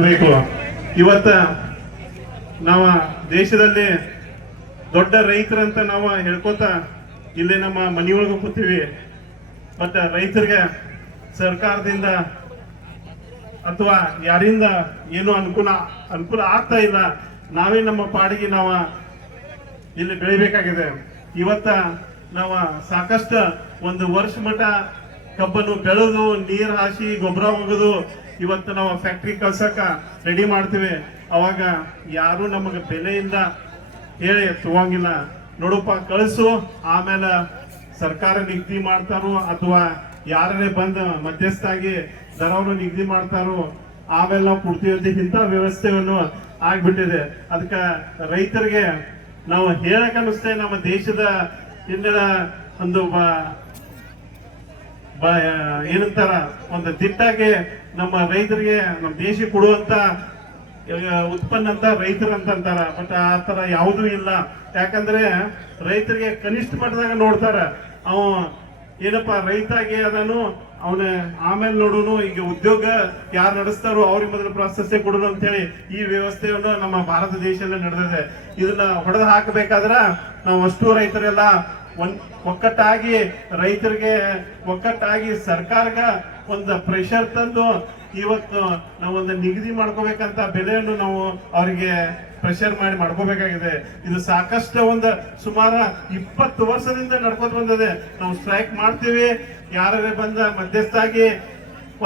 ಬೇಕು ಇವತ್ತ ನಾವು ದೇಶದಲ್ಲಿ ದೊಡ್ಡ ರೈತರಂತ ನಾವು ಹೇಳ್ಕೊತ ಇಲ್ಲಿ ನಮ್ಮ ಮನೆಯೊಳಗೆ ಕೂತೀವಿ. ಮತ್ತ ರೈತರಿಗೆ ಸರ್ಕಾರದಿಂದ ಅಥವಾ ಯಾರಿಂದ ಏನು ಅನುಕೂಲ ಅನುಕೂಲ ಆಗ್ತಾ ಇಲ್ಲ, ನಾವೇ ನಮ್ಮ ಪಾಡಿಗೆ ನಾವು ಇಲ್ಲಿ ಬೆಳಿಬೇಕಾಗಿದೆ. ಇವತ್ತ ನಾವು ಸಾಕಷ್ಟು ಒಂದು ವರ್ಷ ಮಟ್ಟ ಕಬ್ಬನ್ನು ಬೆಳೆದು, ನೀರು ಹಾಸಿ, ಗೊಬ್ಬರ ಹೋಗೋದು ಇವತ್ತು ನಾವು ಫ್ಯಾಕ್ಟ್ರಿ ಕಳ್ಸಕ ರೆಡಿ ಮಾಡ್ತೀವಿ. ಅವಾಗ ಯಾರು ನಮಗೆ ಬೆಲೆಯಿಂದ ಹೇಳಿ ತಗೋಂಗಿಲ್ಲ ನೋಡಪ್ಪ, ಕಳಿಸು. ಆಮೇಲೆ ಸರ್ಕಾರ ನಿಗದಿ ಮಾಡ್ತಾರೋ ಅಥವಾ ಯಾರೇ ಬಂದು ಮಧ್ಯಸ್ಥಾಗಿ ದರವನ್ನು ನಿಗದಿ ಮಾಡ್ತಾರೋ, ಆಮೇಲೆ ನಾವು ಕೊಡ್ತೀವಿ ಇಂಥ ವ್ಯವಸ್ಥೆಯನ್ನು ಆಗ್ಬಿಟ್ಟಿದೆ. ಅದಕ್ಕೆ ರೈತರಿಗೆ ನಾವು ಹೇಳಕ್ಕೆ ಅನ್ನಿಸ್ತೇ ನಮ್ಮ ದೇಶದ ಹಿಂದಿನ ಒಂದು ಏನಂತಾರ, ಒಂದು ದಿಟ್ಟಾಗಿ ನಮ್ಮ ರೈತರಿಗೆ, ನಮ್ಮ ದೇಶ ಕೊಡುವಂತ ಉತ್ಪನ್ನ ಅಂತ ರೈತರು ಅಂತಂತಾರ ಬಟ್ ಆ ತರ ಯಾವುದೂ ಇಲ್ಲ. ಯಾಕಂದ್ರೆ ರೈತರಿಗೆ ಕನಿಷ್ಠ ಮಟ್ಟದಾಗ ನೋಡ್ತಾರ, ಅವ ಏನಪ್ಪ, ರೈತಾಗಿ ಅದನ್ನು ಅವನ ಆಮೇಲೆ ನೋಡೋನು, ಈಗ ಉದ್ಯೋಗ ಯಾರು ನಡೆಸ್ತಾರೋ ಅವ್ರಿಗೆ ಮೊದಲು ಪ್ರಾಶಸ್ತ್ಯ ಕೊಡೋಣ ಅಂತ ಹೇಳಿ ಈ ವ್ಯವಸ್ಥೆಯನ್ನು ನಮ್ಮ ಭಾರತ ದೇಶದಲ್ಲಿ ನಡೆದಿದೆ. ಇದನ್ನ ಹೊಡೆದು ಹಾಕಬೇಕಾದ್ರ ನಾವು ಅಷ್ಟು ರೈತರೆಲ್ಲ ಒಂದ್ ಒಕ್ಕಟ್ಟಾಗಿ ರೈತರಿಗೆ, ಒಕ್ಕಟ್ಟಾಗಿ ಸರ್ಕಾರಗ ಒಂದು ಪ್ರೆಷರ್ ತಂದು ಇವತ್ತು ನಾವೊಂದು ನಿಗದಿ ಮಾಡ್ಕೋಬೇಕಂತ ಬೆಲೆಯನ್ನು ನಾವು ಅವರಿಗೆ ಪ್ರೆಷರ್ ಮಾಡಿ ಮಾಡ್ಕೋಬೇಕಾಗಿದೆ. ಇದು ಸಾಕಷ್ಟು ಒಂದು ಸುಮಾರು ಇಪ್ಪತ್ತು ವರ್ಷದಿಂದ ನಡ್ಕೋತ ಬಂದಿದೆ. ನಾವು ಸ್ಟ್ರೈಕ್ ಮಾಡ್ತೀವಿ. ಯಾರೇ ಬಂದ ಮಧ್ಯಸ್ಥಾಗಿ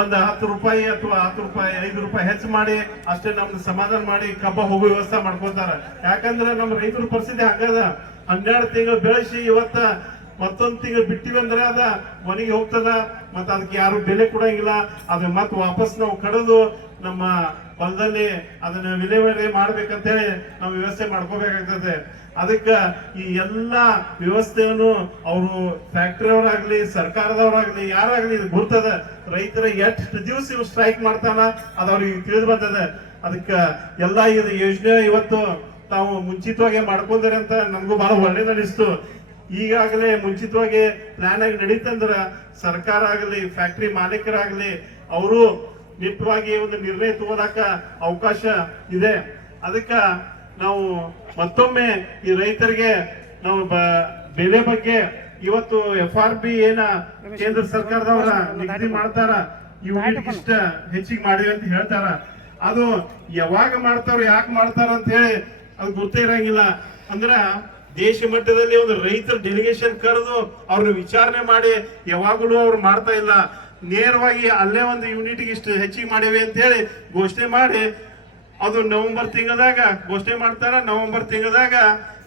ಒಂದು ಹತ್ತು ರೂಪಾಯಿ ಅಥವಾ ಹತ್ತು ರೂಪಾಯಿ, ಐದು ರೂಪಾಯಿ ಹೆಚ್ಚು ಮಾಡಿ ಅಷ್ಟೇ ನಮ್ದು ಸಮಾಧಾನ ಮಾಡಿ ಕಬ್ಬ ಹೋಗುವ ವ್ಯವಸ್ಥೆ ಮಾಡ್ಕೋತಾರ ಯಾಕಂದ್ರೆ ನಮ್ಮ ರೈತರ ಪರಿಸ್ಥಿತಿ ಹಂಗದ. ಹನ್ನೆರಡು ತಿಂಗಳು ಬೆಳೆಸಿ ಇವತ್ತ ಮತ್ತೊಂದು ತಿಂಗಳು ಬಿಟ್ಟಿವಿ ಅಂದ್ರೆ ಅದ ಮನೆಗೆ ಹೋಗ್ತದ, ಮತ್ತ ಅದಕ್ಕೆ ಯಾರು ಬೆಲೆ ಕೊಡಂಗಿಲ್ಲ. ಅದನ್ನ ಮತ್ ವಾಪಸ್ ನಾವು ಕಡಿದು ನಮ್ಮ ಹೊಲದಲ್ಲಿ ಅದನ್ನ ವಿಲೇವಾರಿ ಮಾಡ್ಬೇಕಂತೇಳಿ ನಾವು ವ್ಯವಸ್ಥೆ ಮಾಡ್ಕೋಬೇಕಾಗ್ತದೆ. ಅದಕ್ಕ ಈ ಎಲ್ಲ ವ್ಯವಸ್ಥೆಯನ್ನು ಅವರು ಫ್ಯಾಕ್ಟರಿ ಅವರಾಗ್ಲಿ ಸರ್ಕಾರದವರಾಗ್ಲಿ, ಯಾರಾಗ್ಲಿ ಇದು ಗುರ್ತದ ರೈತರ ಎಷ್ಟು ದಿವಸ ಇವ್ ಸ್ಟ್ರೈಕ್ ಮಾಡ್ತಾನ ಅದ ಅವ್ರಿಗೆ ತಿಳಿದು ಬಂದದ. ಅದಕ್ಕ ಎಲ್ಲಾ ಇದು ಯೋಜನೆ ಇವತ್ತು ತಾವು ಮುಂಚಿತವಾಗಿ ಮಾಡ್ಕೊಂಡ್ರೆ ಅಂತ ನಮಗೂ ಬಹಳ ಒಳ್ಳೇದು ಅನಿಸ್ತು ಈಗಾಗಲೇ ಮುಂಚಿತವಾಗಿ ಪ್ಲಾನ್ ಆಗಿ ನಡೀತಂದ್ರ ಸರ್ಕಾರ ಆಗಲಿ ಫ್ಯಾಕ್ಟ್ರಿ ಮಾಲೀಕರಾಗಲಿ ಅವರು ನಿಟ್ಟವಾಗಿ ಒಂದು ನಿರ್ಣಯ ತಗೋದಾಕ ಅವಕಾಶ ಇದೆ. ಅದಕ್ಕ ನಾವು ಮತ್ತೊಮ್ಮೆ ಈ ರೈತರಿಗೆ ನಾವು ಬೆಲೆ ಬಗ್ಗೆ ಇವತ್ತು ಎಫ್ ಆರ್ ಬಿ ಏನ ಕೇಂದ್ರ ಸರ್ಕಾರದವರ ನಿಗದಿ ಮಾಡ್ತಾರ ಇಷ್ಟ ಹೆಚ್ಚಿಗೆ ಮಾಡಿವಿ ಅಂತ ಹೇಳ್ತಾರ. ಅದು ಯಾವಾಗ ಮಾಡ್ತಾರ ಯಾಕೆ ಮಾಡ್ತಾರ ಅಂತ ಹೇಳಿ ಅದು ಗೊತ್ತೇ ಇರಂಗಿಲ್ಲ. ಅಂದ್ರ ದೇಶ ಮಟ್ಟದಲ್ಲಿ ಒಂದು ರೈತರ ಡೆಲಿಗೇಷನ್ ಕರೆದು ಅವ್ರನ್ನ ವಿಚಾರಣೆ ಮಾಡಿ ಯಾವಾಗಲೂ ಅವ್ರು ಮಾಡ್ತಾ ಇಲ್ಲ. ನೇರವಾಗಿ ಅಲ್ಲೇ ಒಂದು ಯೂನಿಟ್ಗೆ ಇಷ್ಟು ಹೆಚ್ಚಿಗೆ ಮಾಡಿವೆ ಅಂತ ಹೇಳಿ ಘೋಷಣೆ ಮಾಡಿ, ಅದು ನವೆಂಬರ್ ತಿಂಗಳದಾಗ ಘೋಷಣೆ ಮಾಡ್ತಾರ. ನವೆಂಬರ್ ತಿಂಗಳದಾಗ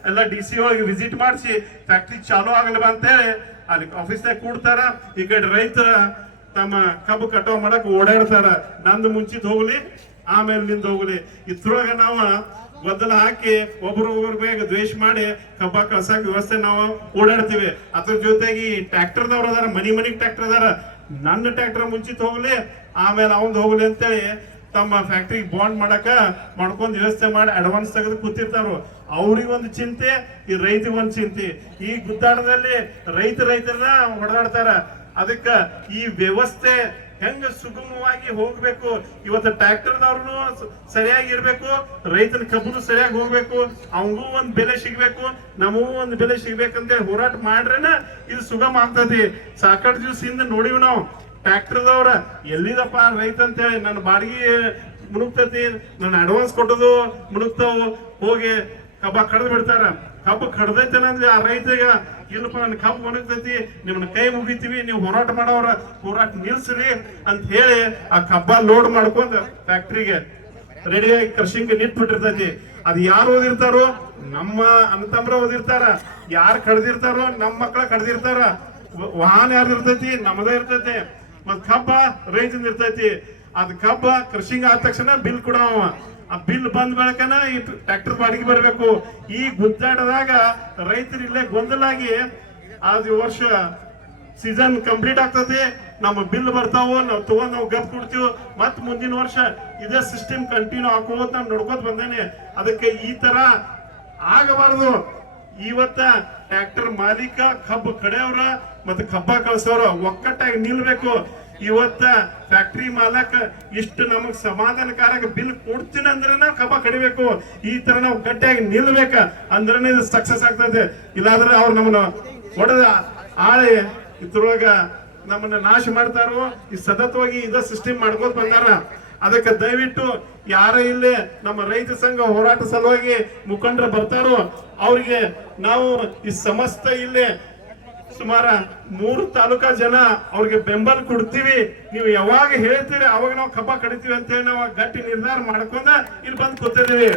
ಎಲ್ಲ ಡಿ ಸಿ ಹೋಗಿ ವಿಸಿಟ್ ಮಾಡಿಸಿ ಫ್ಯಾಕ್ಟ್ರಿ ಚಾಲೂ ಆಗಲ್ಲ ಅಂತ ಹೇಳಿ ಅಲ್ಲಿ ಆಫೀಸ್ನಾಗ ಕೂಡ್ತಾರ. ಈ ಕಡೆ ರೈತರ ತಮ್ಮ ಕಬ್ಬು ಕಟಾವ್ ಮಾಡಕ್ ಓಡಾಡ್ತಾರ. ನಂದು ಮುಂಚಿತ ಹೋಗ್ಲಿ, ಆಮೇಲೆ ನಿಂದ ಹೋಗ್ಲಿ. ಇದ್ರೊಳಗ ನಾವು ಗದ್ದಲ ಹಾಕಿ ಒಬ್ರು ಒಬ್ರ ಬೇಗ ದ್ವೇಷ ಮಾಡಿ ಕಬ್ಬ ಕಳ್ಸಕ್ ವ್ಯವಸ್ಥೆ ನಾವು ಓಡಾಡ್ತೀವಿ. ಅದ್ರ ಜೊತೆಗೆ ಈ ಟ್ರ್ಯಾಕ್ಟರ್ದವ್ರ ಅದಾರ, ಮನಿ ಮನಿಗ್ ಟ್ರ್ಯಾಕ್ಟರ್ ಅದಾರ. ನನ್ನ ಟ್ರ್ಯಾಕ್ಟರ್ ಮುಂಚಿತ ಹೋಗ್ಲಿ, ಆಮೇಲೆ ಅವಂದ್ ಹೋಗ್ಲಿ ಅಂತೇಳಿ ತಮ್ಮ ಫ್ಯಾಕ್ಟ್ರಿ ಬಾಂಡ್ ಮಾಡಕ ಮಾಡ್ಕೊಂಡ್ ವ್ಯವಸ್ಥೆ ಮಾಡಿ ಅಡ್ವಾನ್ಸ್ ತೆಗೆದು ಕೂತಿರ್ತಾರು. ಅವ್ರಿಗೆ ಒಂದು ಚಿಂತೆ, ಈ ರೈತರಿಗೆ ಒಂದು ಚಿಂತೆ. ಈ ಗುದ್ದಾಟದಲ್ಲಿ ರೈತ ರೈತರನ್ನ ಹೊಡೆದಾಡ್ತಾರ. ಅದಕ್ಕ ಈ ವ್ಯವಸ್ಥೆ ಹೆಂಗ ಸುಗಮವಾಗಿ ಹೋಗ್ಬೇಕು? ಇವತ್ತು ಟ್ರ್ಯಾಕ್ಟರ್ದವ್ರು ಸರಿಯಾಗಿ ಇರ್ಬೇಕು, ರೈತನ ಕಬ್ಬನು ಸರಿಯಾಗಿ ಹೋಗ್ಬೇಕು, ಅವಂಗೂ ಒಂದ್ ಬೆಲೆ ಸಿಗ್ಬೇಕು, ನಮಗೂ ಒಂದ್ ಬೆಲೆ ಸಿಗ್ಬೇಕಂತ ಹೋರಾಟ ಮಾಡ್ರೇನ ಇದು ಸುಗಮ ಆಗ್ತದೆ. ಸಾಕಷ್ಟು ದಿವಸ ಹಿಂದೆ ನೋಡಿವಿ ನಾವು, ಟ್ರ್ಯಾಕ್ಟರ್ದವ್ರ ಎಲ್ಲಿದಪ್ಪ ರೈತ ಅಂತ ಹೇಳಿ ನನ್ನ ಬಾಡಿಗೆ ಮುಳುಗ್ತತಿ ನನ್ನ ಅಡ್ವಾನ್ಸ್ ಕೊಟ್ಟದು ಮುಣುಕ್ತವು ಹೋಗಿ ಕಬ್ಬ ಕಡ್ದು ಬಿಡ್ತಾರ. ಕಬ್ಬು ಕಡ್ದೈತೇನಂದ್ರೆ ಆ ರೈತಗ ಇಲ್ಲಪ್ಪ ನನ್ನ ಕಬ್ಬು ಒಣಗ್ತೈತಿ, ನಿಮ್ಮನ್ನ ಕೈ ಮುಗಿತೀವಿ, ನೀವು ಹೋರಾಟ ಮಾಡೋರ ಹೋರಾಟ ನಿಲ್ಸ್ರಿ ಅಂತ ಹೇಳಿ ಆ ಕಬ್ಬ ಲೋಡ್ ಮಾಡ್ಕೊಂಡು ಫ್ಯಾಕ್ಟ್ರಿಗೆ ರೆಡಿಯಾಗಿ ಕೃಷಿಂಗ್ ನಿಂತ್ ಬಿಟ್ಟಿರ್ತೈತಿ ಅದು ಯಾರು ಓದಿರ್ತಾರೋ? ನಮ್ಮ ಅಂತಮ್ರ ಓದಿರ್ತಾರ. ಯಾರು ಕಡ್ದಿರ್ತಾರೋ? ನಮ್ಮ ಮಕ್ಕಳ ಕಡ್ದಿರ್ತಾರ. ವಾಹನ ಯಾರ್ದು ಇರ್ತೈತಿ ನಮ್ಮದೇ ಇರ್ತೈತಿ. ಮತ್ ಕಬ್ಬ ರೈತಂದ ಇರ್ತೈತಿ. ಅದ್ ಕಬ್ಬ ಕೃಷಿಂಗ್ ಆದ ತಕ್ಷಣ ಬಿಲ್ ಕೊಡವ ಆ ಬಿಲ್ ಬಂದ ಬೆಳಕನ ಈ ಟ್ರ್ಯಾಕ್ಟರ್ ಬಾಡಿಗೆ ಬರಬೇಕು. ಈ ಗುದ್ದಾಟದಾಗ ರೈತರು ಇಲ್ಲೇ ಗೊಂದಲಾಗಿ ಆದ ವರ್ಷ ಸೀಸನ್ ಕಂಪ್ಲೀಟ್ ಆಗ್ತದೆ. ನಮ್ಮ ಬಿಲ್ ಬರ್ತಾವು ನಾವು ತಗೊಂಡ್ ನಾವು ಗಪ್ ಕೊಡ್ತೀವಿ ಮತ್ ಮುಂದಿನ ವರ್ಷ ಇದೇ ಸಿಸ್ಟಮ್ ಕಂಟಿನ್ಯೂ ಹಾಕೋತ್ ನಾನು ನೋಡ್ಕೋತ ಬಂದೇನೆ. ಅದಕ್ಕೆ ಈ ತರ ಆಗಬಾರದು. ಇವತ್ತ ಟ್ರ್ಯಾಕ್ಟರ್ ಮಾಲೀಕ ಕಬ್ಬು ಕಡೆಯವ್ರ ಮತ್ತೆ ಕಬ್ಬ ಕಳ್ಸೋರ ಒಕ್ಕಟ್ಟಾಗಿ ನಿಲ್ಬೇಕು. ಇವತ್ತ ಫ್ಯಾಕ್ಟ್ರಿ ಮಾಲಕ ಇಷ್ಟು ನಮಗ್ ಸಮಾಧಾನಕಾರಕ ಬಿಲ್ ಕೊಡ್ತೀನಿ ನಾವು ಕಬ ಕಡಿಬೇಕು. ಈ ತರ ನಾವು ಗಟ್ಟಿಯಾಗಿ ನಿಲ್ಬೇಕ ಅಂದ್ರೆ ಇದು ಸಕ್ಸಸ್ ಆಗ್ತದೆ. ಇಲ್ಲಾದ್ರೆ ಅವ್ರು ನಮ್ಮನ್ನ ಹೊಡೆದ ಆಳೆ ಇದ್ರೊಳಗ ನಮ್ಮನ್ನ ನಾಶ ಮಾಡ್ತಾರೋ, ಈ ಸತತವಾಗಿ ಇದ ಸಿಸ್ಟಮ್ ಮಾಡ್ಕೋತ ಬಂದಾರ. ಅದಕ್ಕೆ ದಯವಿಟ್ಟು ಯಾರ ಇಲ್ಲಿ ನಮ್ಮ ರೈತ ಸಂಘ ಹೋರಾಟ ಸಲುವಾಗಿ ಮುಖಂಡರು ಬರ್ತಾರೋ, ಅವ್ರಿಗೆ ನಾವು ಈ ಸಮಸ್ತ ಇಲ್ಲೇ ಸುಮಾರ ಮೂರು ತಾಲೂಕಾ ಜನ ಅವ್ರಿಗೆ ಬೆಂಬಲ ಕೊಡ್ತೀವಿ. ನೀವು ಯಾವಾಗ ಹೇಳ್ತೀರಿ, ಅವಾಗ ನಾವು ಕಬ್ಬ ಕಡಿತೀವಿ ಅಂತ ಹೇಳಿ ನಾವು ಗಟ್ಟಿ ನಿರ್ಧಾರ ಮಾಡ್ಕೊಂಡ ಇಲ್ಲಿ ಬಂದು ಕೂತಿದೀವಿ